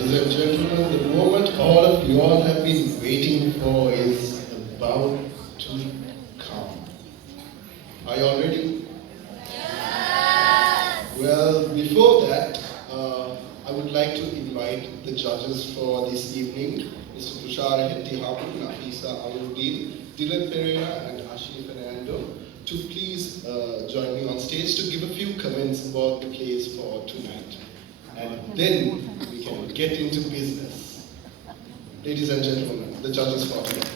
Ladies and gentlemen, the moment all of you all have been waiting for is about to come. Are you all ready? Yes. Well, before that, I would like to invite the judges for this evening, Mr. Thushara Hettihamu, Nafeesa Amirudeen, Perera and Ashini Fernando, to please join me on stage to give a few comments about the plays for tonight. And then we can get into business. Ladies and gentlemen, the judges for tonight.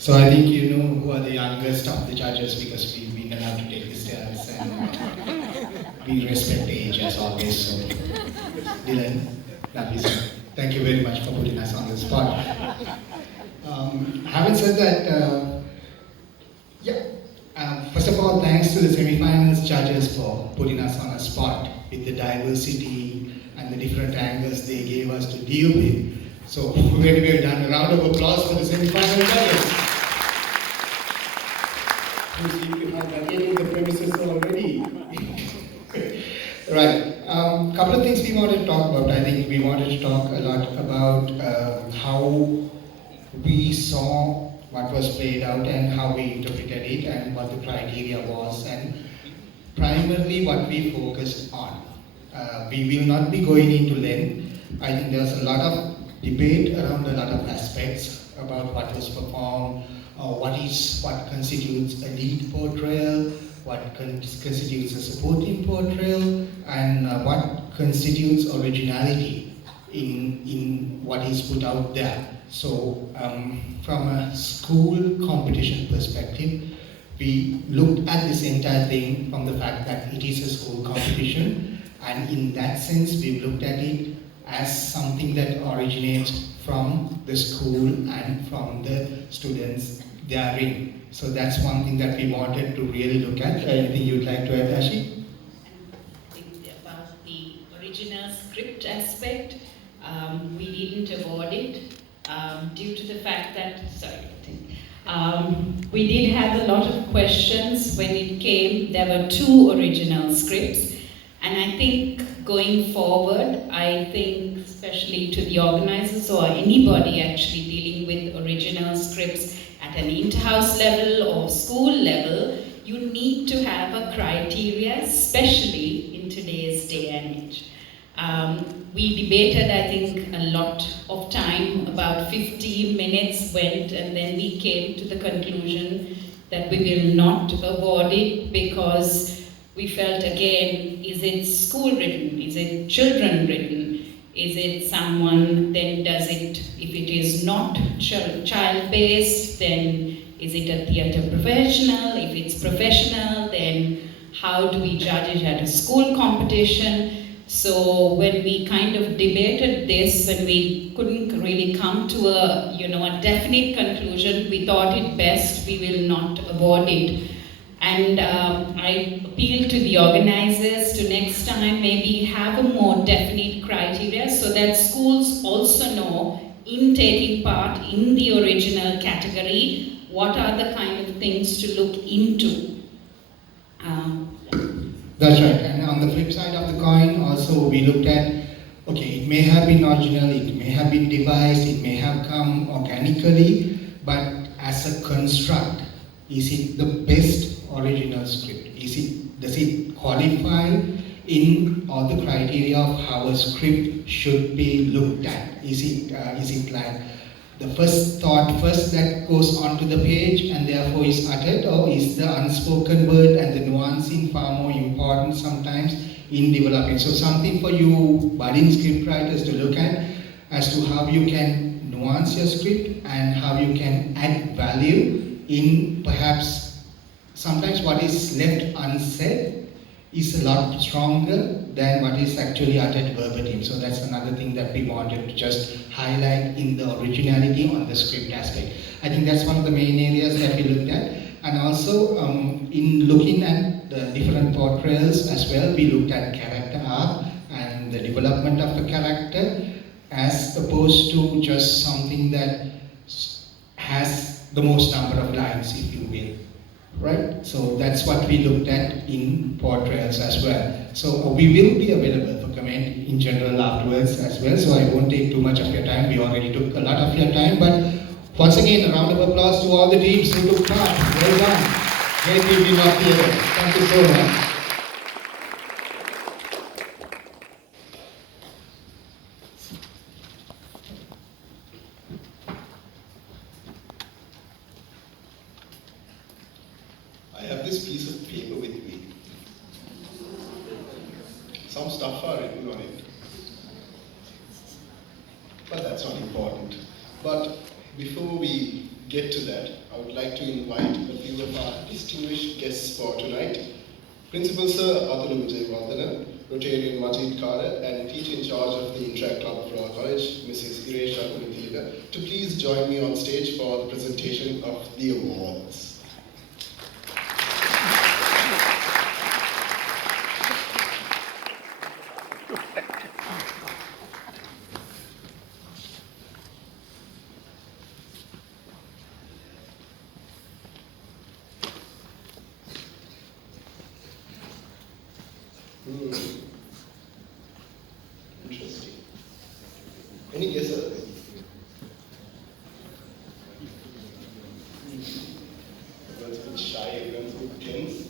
So I think you know who are the youngest of the judges because we've been allowed to take the stairs and we respect the age as always. So Dylan, Nafeesa, thank you very much for putting us on the spot. Having said that, first of all, thanks to the semi-finals judges for putting us on a spot with the diversity and the different angles they gave us to deal with. So we've done a round of applause for the semi-final judges. You seem to have vacated the premises already. Right. Couple of things we wanted to talk about. I think we wanted to talk a lot about how we saw what was played out and how we interpreted it and what the criteria was and primarily what we focused on. We will not be going into length. I think there's a lot of debate around a lot of aspects about what was performed, what constitutes a lead portrayal, what constitutes a supporting portrayal, and what constitutes originality in what is put out there. So from a school competition perspective, we looked at this entire thing from the fact that it is a school competition, and in that sense we looked at it as something that originates from the school and from the students therein. So that's one thing that we wanted to really look at. Anything you'd like to add, Ashi? I think about the original script aspect, we didn't award it due to the fact that, we did have a lot of questions when it came. There were 2 original scripts, and I think going forward, I think especially to the organizers or anybody actually dealing with original scripts at an inter-house level or school level, you need to have a criteria, especially in today's day and age. We debated, I think, a lot of time, about 15 minutes went, and then we came to the conclusion that we will not award it because we felt, again, is it school written? Is it children written? Is it someone, then does it, if it is not child-based, then is it a theatre professional? If it's professional, then how do we judge it at a school competition? So when we kind of debated this and we couldn't really come to a definite conclusion, we thought it best we will not award it. And I appeal to the organizers to next time maybe have a more definite criteria so that schools also know in taking part in the original category what are the kind of things to look into. That's right. And on the flip side of the coin, also we looked at, okay, it may have been original, it may have been devised, it may have come organically, but as a construct, is it the best original script? Does it qualify in all the criteria of how a script should be looked at? Is it like the first thought that goes onto the page and therefore is uttered, or is the unspoken word and the nuancing far more important sometimes in developing? So something for you budding script writers to look at as to how you can nuance your script and how you can add value in perhaps sometimes what is left unsaid is a lot stronger than what is actually uttered verbatim. So that's another thing that we wanted to just highlight in the originality on the script aspect. I think that's one of the main areas that we looked at. And also, in looking at the different portrayals as well, we looked at character arc and the development of the character, as opposed to just something that has the most number of lines, if you will. Right? So that's what we looked at in portrayals as well. So we will be available for comment in general afterwards as well, so I won't take too much of your time. We already took a lot of your time, but once again, a round of applause to all the teams who took part. Well done. Great evening of theatre. Thank you so much. I have this piece of paper with me. Some stuff are written on it. But that's not important. But before we get to that, I would like to invite a few of our distinguished guests for tonight. Principal Sir Adulu Vijayawardena, Rotarian Majid Kara, and teacher in charge of the Interact Club of our college, Mrs. Iresha Kunithiga, to please join me on stage for the presentation of the awards. Interesting. Any guesses? Everyone's a bit shy, everyone's a bit tense.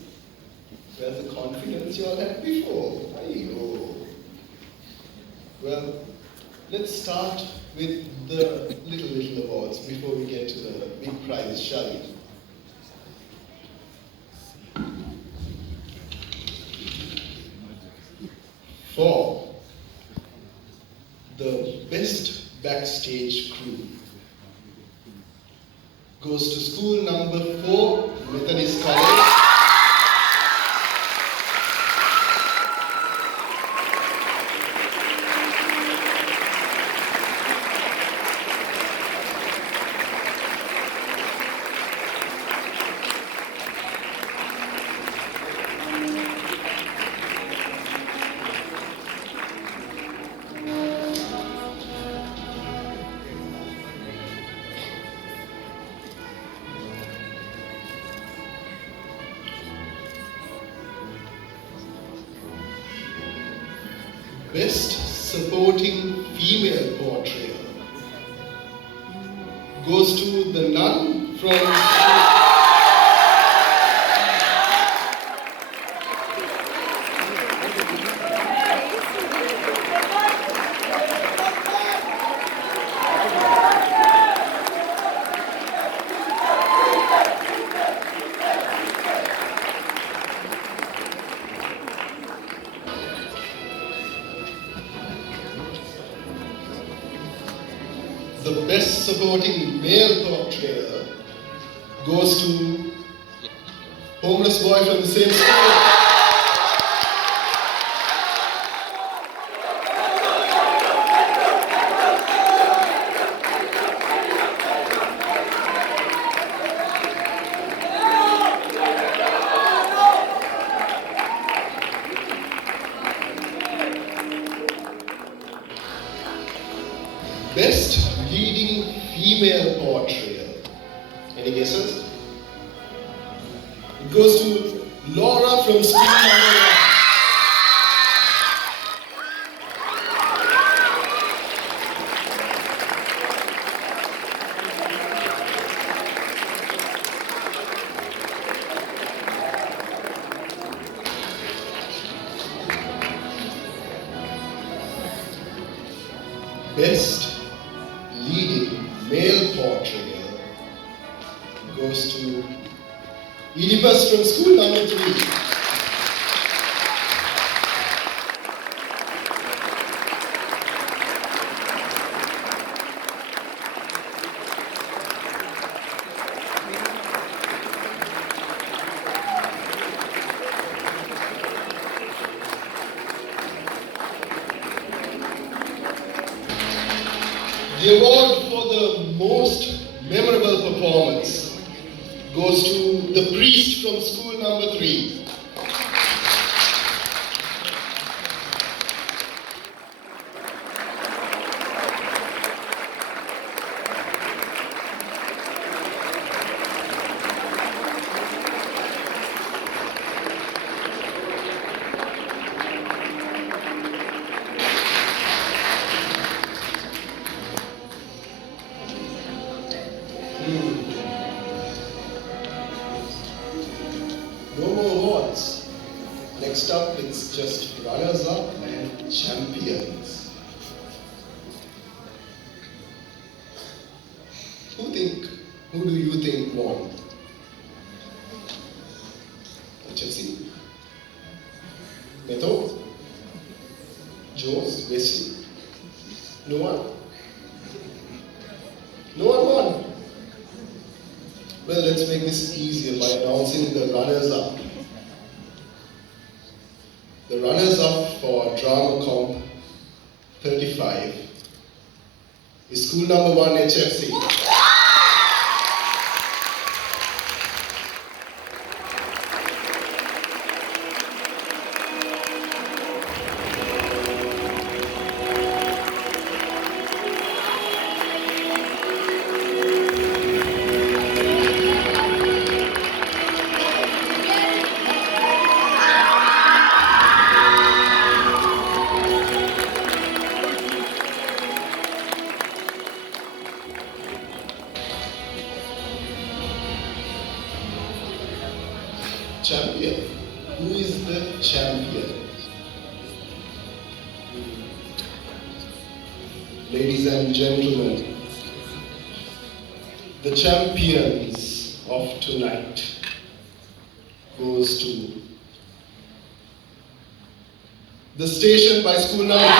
Where's the confidence you all had before? Ayo. Well, let's start with the little awards before we get to the big prize, shall we? For the best backstage crew goes to school number 4, Methodist College. Best Supporting Female Portrayal goes to the nun from the Best Supporting Male Portrayal goes to homeless boy from the same school. Best Leading Female Portrayal. Any guesses? It goes to Laura from school number 1. Best Leading Male Portrayal goes to Oedipus from school number 3. The award for the most memorable performance goes to the priest from school number 3. No more awards. Next up, it's just runners-up and champions. Who do you think won? HFC? Metho? Joes? Wesley? No one? No one won? Well, let's make this easier by announcing the runners-up. The runners-up for Drama Comp 35 is school number 1 HFC. Champion. Who is the champion? Ladies and gentlemen, the champions of tonight goes to the station by school number 2.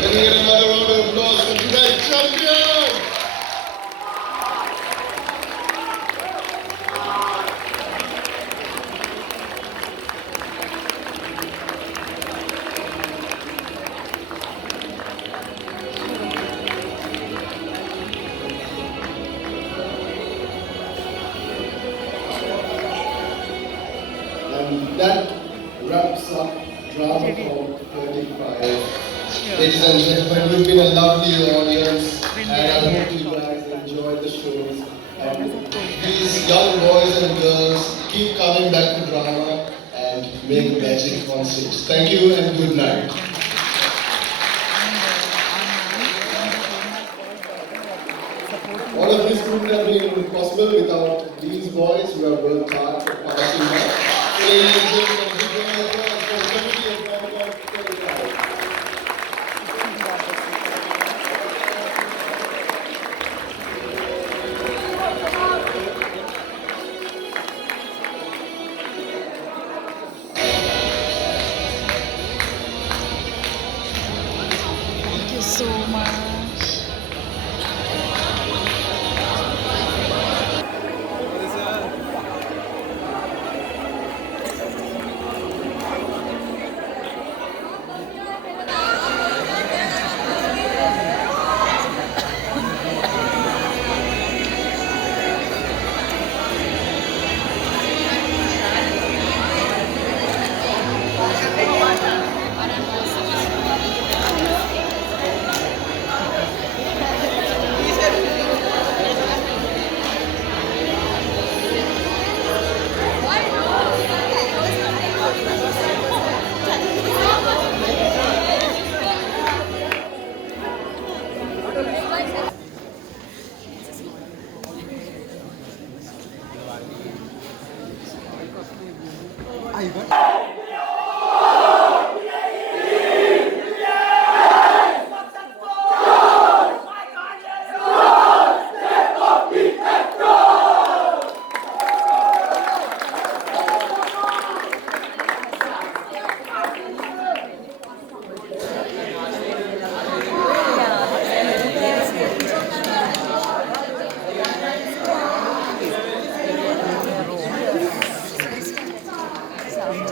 Let me get another round of applause for tonight's champion! And that wraps up Drama Comp 35. Ladies and gentlemen, you've been a lovely audience, and I hope you guys enjoyed the shows. And these young boys and girls keep coming back to drama and make magic on stage. Thank you and good night. All of this couldn't have been possible without these boys who have worked hard for passing by. Ladies and gentlemen, give them an applause for the committee of Drama Comp 35. Thank you so much. One.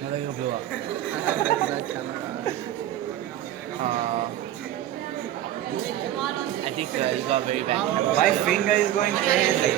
How are you blow up? I think you got very bad camera. My finger is going crazy.